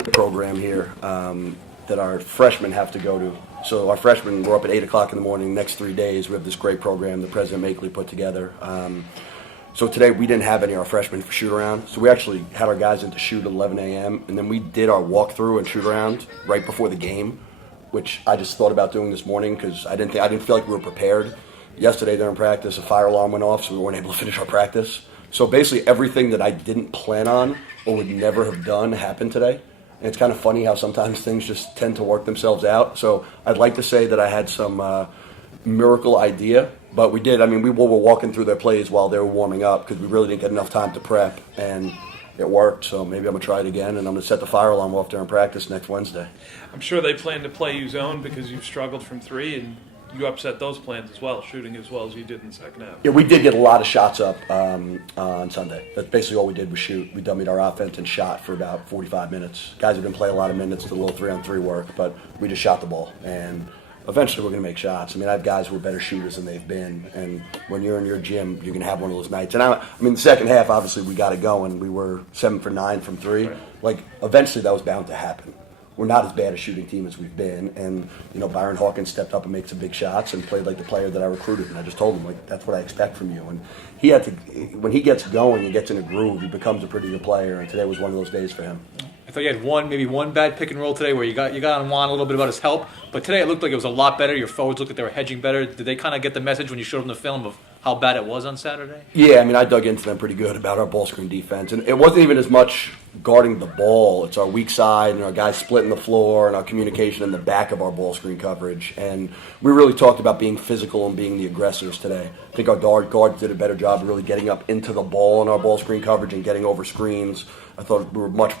program here that our freshmen have to go to. So our freshmen, we're up at 8 o'clock in the morning. Next 3 days, we have this great program that President Makeley put together. So today we didn't have any of our freshmen for shoot around. So we actually had our guys in to shoot at 11 a.m. and then we did our walkthrough and shoot around right before the game, which I just thought about doing this morning because I didn't feel like we were prepared. Yesterday during practice, a fire alarm went off, so we weren't able to finish our practice. So basically everything that I didn't plan on or would never have done happened today. And it's kind of funny how sometimes things just tend to work themselves out. So I'd like to say that I had some miracle idea, but we did. I mean, we were walking through their plays while they were warming up because we really didn't get enough time to prep, and it worked. So maybe I'm going to try it again, and I'm going to set the fire alarm off during practice next Wednesday. I'm sure they plan to play you zone because you've struggled from three, and you upset those plans as well, shooting as well as you did in the second half. Yeah, we did get a lot of shots up on Sunday. That's basically all we did was shoot. We dummied our offense and shot for about 45 minutes. Guys have been playing a lot of minutes, the little 3-on-3 work, but we just shot the ball. And eventually we're going to make shots. I mean, I have guys who are better shooters than they've been. And when you're in your gym, you're going to have one of those nights. And I mean, the second half, obviously, we got it going. We were 7 for 9 from 3. Right. Like, eventually that was bound to happen. We're not as bad a shooting team as we've been, and Byron Hawkins stepped up and made some big shots and played like the player that I recruited. And I just told him, like, that's what I expect from you. And he had to, when he gets going and gets in a groove, he becomes a pretty good player. And today was one of those days for him. I thought you had maybe one bad pick and roll today where you got on Juan a little bit about his help, but today it looked like it was a lot better. Your forwards looked like they were hedging better. Did they kind of get the message when you showed them the film of how bad it was on Saturday? Yeah, I mean, I dug into them pretty good about our ball screen defense, and it wasn't even as much guarding the ball. It's our weak side and our guys splitting the floor and our communication in the back of our ball screen coverage. And we really talked about being physical and being the aggressors today. I think our guards did a better job of really getting up into the ball in our ball screen coverage and getting over screens. I thought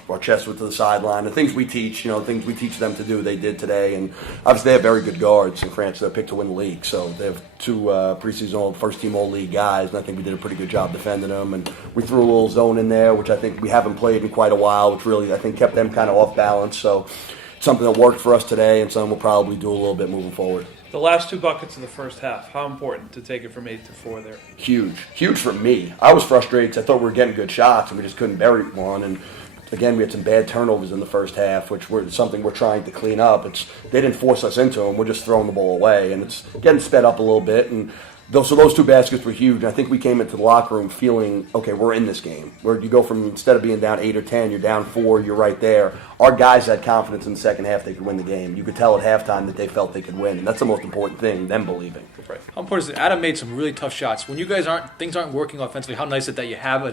our chests were to the sideline. The things we teach, things we teach them to do, they did today. And obviously they have very good guards in France. They're picked to win the league. So they have 2 preseason first-team all-league guys, and I think we did a pretty good job defending them. And we threw a little zone in there, which I think we haven't played in quite a while, which really, I think, kept them kind of off balance. So it's something that worked for us today and something we'll probably do a little bit moving forward. The last 2 buckets of the first half, how important to take it from 8 to 4 there? Huge for me. I was frustrated. I thought we were getting good shots, and we just couldn't bury one. And again, we had some bad turnovers in the first half, which were something we're trying to clean up. They didn't force us into them. We're just throwing the ball away, and it's getting sped up a little bit. And so those 2 baskets were huge. And I think we came into the locker room feeling, okay, we're in this game. Where you go from, instead of being down 8 or 10, you're down 4, you're right there. Our guys had confidence in the second half they could win the game. You could tell at halftime that they felt they could win, and that's the most important thing, them believing. Right. How important is it? Adam made some really tough shots. When you guys things aren't working offensively, how nice is it that you have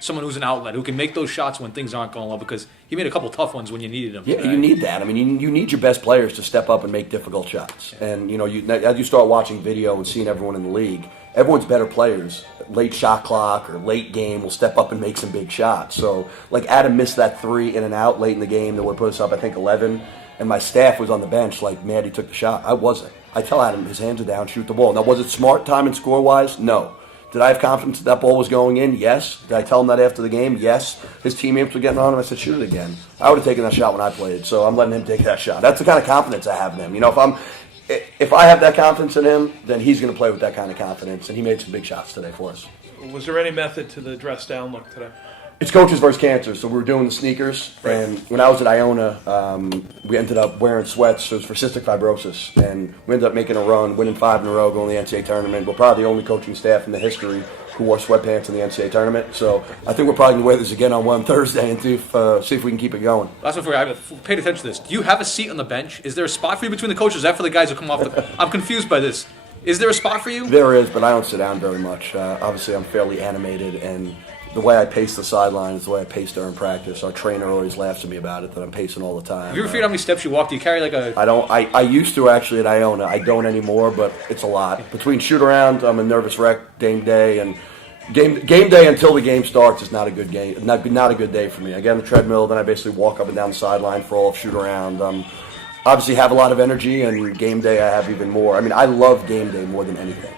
someone who's an outlet who can make those shots when things aren't going well, because he made a couple tough ones when you needed them. Yeah, you need that. I mean, you need your best players to step up and make difficult shots. And, as you start watching video and seeing everyone in the league, everyone's better players. Late shot clock or late game will step up and make some big shots. So, like, Adam missed that 3 in and out late in the game that would put us up, I think, 11. And my staff was on the bench like, Maddie took the shot. I wasn't. I tell Adam, his hands are down, shoot the ball. Now, was it smart time and score-wise? No. Did I have confidence that ball was going in? Yes. Did I tell him that after the game? Yes. His teammates were getting on him. I said, shoot it again. I would have taken that shot when I played, so I'm letting him take that shot. That's the kind of confidence I have in him. If I have that confidence in him, then he's going to play with that kind of confidence, and he made some big shots today for us. Was there any method to the dress down look today? It's coaches versus cancer, so we were doing the sneakers, right. And when I was at Iona, we ended up wearing sweats. So it was for cystic fibrosis, and we ended up making a run, winning 5 in a row, going to the NCAA tournament. We're probably the only coaching staff in the history who wore sweatpants in the NCAA tournament. So I think we're probably going to wear this again on Thursday and see if we can keep it going. Last one for you. I've paid attention to this. Do you have a seat on the bench? Is there a spot for you between the coaches? Is that for the guys who come off the... I'm confused by this. Is there a spot for you? There is, but I don't sit down very much. Obviously, I'm fairly animated, and the way I pace the sideline is the way I pace during practice. Our trainer always laughs at me about it, that I'm pacing all the time. Have you ever figured out how many steps you walk? Do you carry like a... I don't. I used to actually at Iona. I don't anymore, but it's a lot. Between shoot-around, I'm a nervous wreck, game day, and game day until the game starts is not a good game. Not a good day for me. I get on the treadmill, then I basically walk up and down the sideline for all of shoot-around. Obviously have a lot of energy, and game day I have even more. I mean, I love game day more than anything.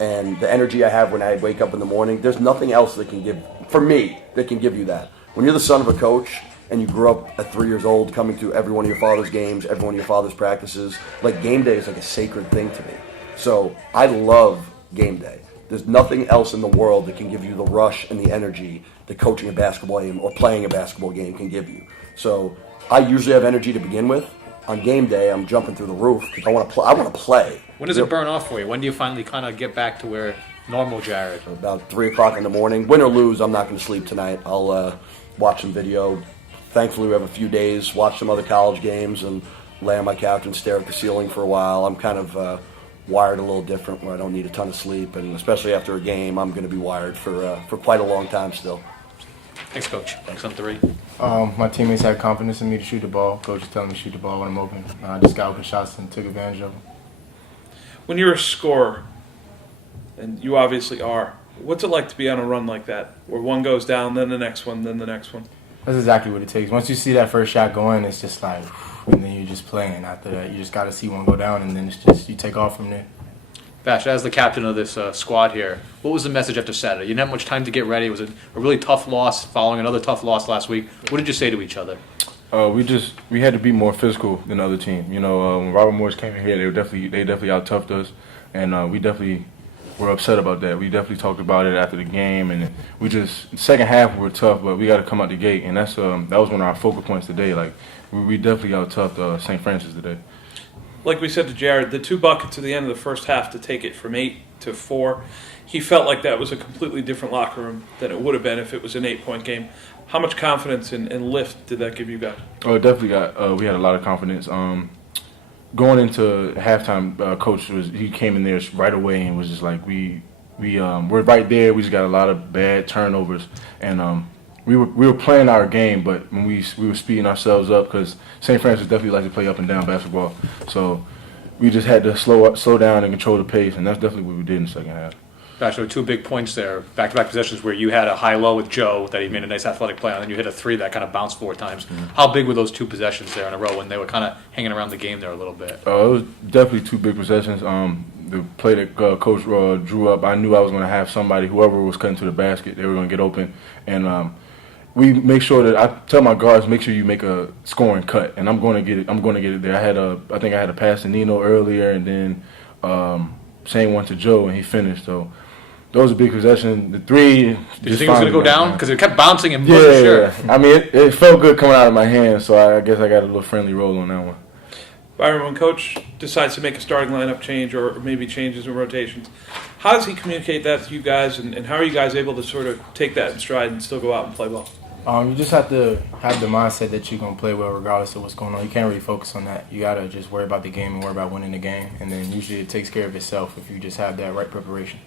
And the energy I have when I wake up in the morning, there's nothing else that can give, for me, that can give you that. When you're the son of a coach and you grew up at 3 years old coming to every one of your father's games, every one of your father's practices, like game day is like a sacred thing to me. So I love game day. There's nothing else in the world that can give you the rush and the energy that coaching a basketball game or playing a basketball game can give you. So I usually have energy to begin with. On game day, I'm jumping through the roof because I want to play. When does it burn off for you? When do you finally kind of get back to where normal Jared? About 3 o'clock in the morning. Win or lose, I'm not going to sleep tonight. I'll watch some video. Thankfully, we have a few days, watch some other college games, and lay on my couch and stare at the ceiling for a while. I'm kind of wired a little different where I don't need a ton of sleep, and especially after a game, I'm going to be wired for quite a long time still. Thanks, Coach. Thanks on 3. My teammates had confidence in me to shoot the ball. Coach is telling me to shoot the ball when I'm open. I just got open shots and took advantage of them. When you're a scorer, and you obviously are, what's it like to be on a run like that, where one goes down, then the next one, then the next one? That's exactly what it takes. Once you see that first shot going, it's just like, and then you're just playing. After that, you just got to see one go down, and then it's just you take off from there. Bash, as the captain of this squad here, what was the message after Saturday? You didn't have much time to get ready. It was a really tough loss following another tough loss last week. What did you say to each other? We had to be more physical than the other team. You know, when Robert Morris came in here, they definitely out-toughed us, and we definitely were upset about that. We definitely talked about it after the game, and second half we were tough, but we got to come out the gate, and that was one of our focal points today. Like we definitely out-toughed St. Francis today. Like we said to Jared, the 2 buckets at the end of the first half to take it from 8 to 4, he felt like that was a completely different locker room than it would have been if it was an 8-point game. How much confidence and lift did that give you guys? Oh, it definitely we had a lot of confidence. Going into halftime, Coach he came in there right away and was just like, we're right there. We just got a lot of bad turnovers, and we were playing our game, but when we were speeding ourselves up because St. Francis definitely likes to play up and down basketball, so we just had to slow down and control the pace, and that's definitely what we did in the second half. Bash, there were 2 big points there, back-to-back possessions where you had a high-low with Joe that he made a nice athletic play on, and you hit a 3 that kind of bounced 4 times. Mm-hmm. How big were those 2 possessions there in a row when they were kind of hanging around the game there a little bit? It was definitely 2 big possessions. The play that Coach drew up, I knew I was going to have somebody, whoever was cutting to the basket, they were going to get open, and we make sure that I tell my guards, make sure you make a scoring cut, and I'm going to get it there. I think I had a pass to Nino earlier, and then same one to Joe, and he finished. So those are big possessions. The 3. Did you think it was going to go down? Because it kept bouncing and wasn't sure. I mean, it felt good coming out of my hands, so I guess I got a little friendly roll on that one. Byron, when Coach decides to make a starting lineup change or maybe changes in rotations, how does he communicate that to you guys, and how are you guys able to sort of take that in stride and still go out and play well? You just have to have the mindset that you're going to play well regardless of what's going on. You can't really focus on that. You got to just worry about the game and worry about winning the game, and then usually it takes care of itself if you just have that right preparation.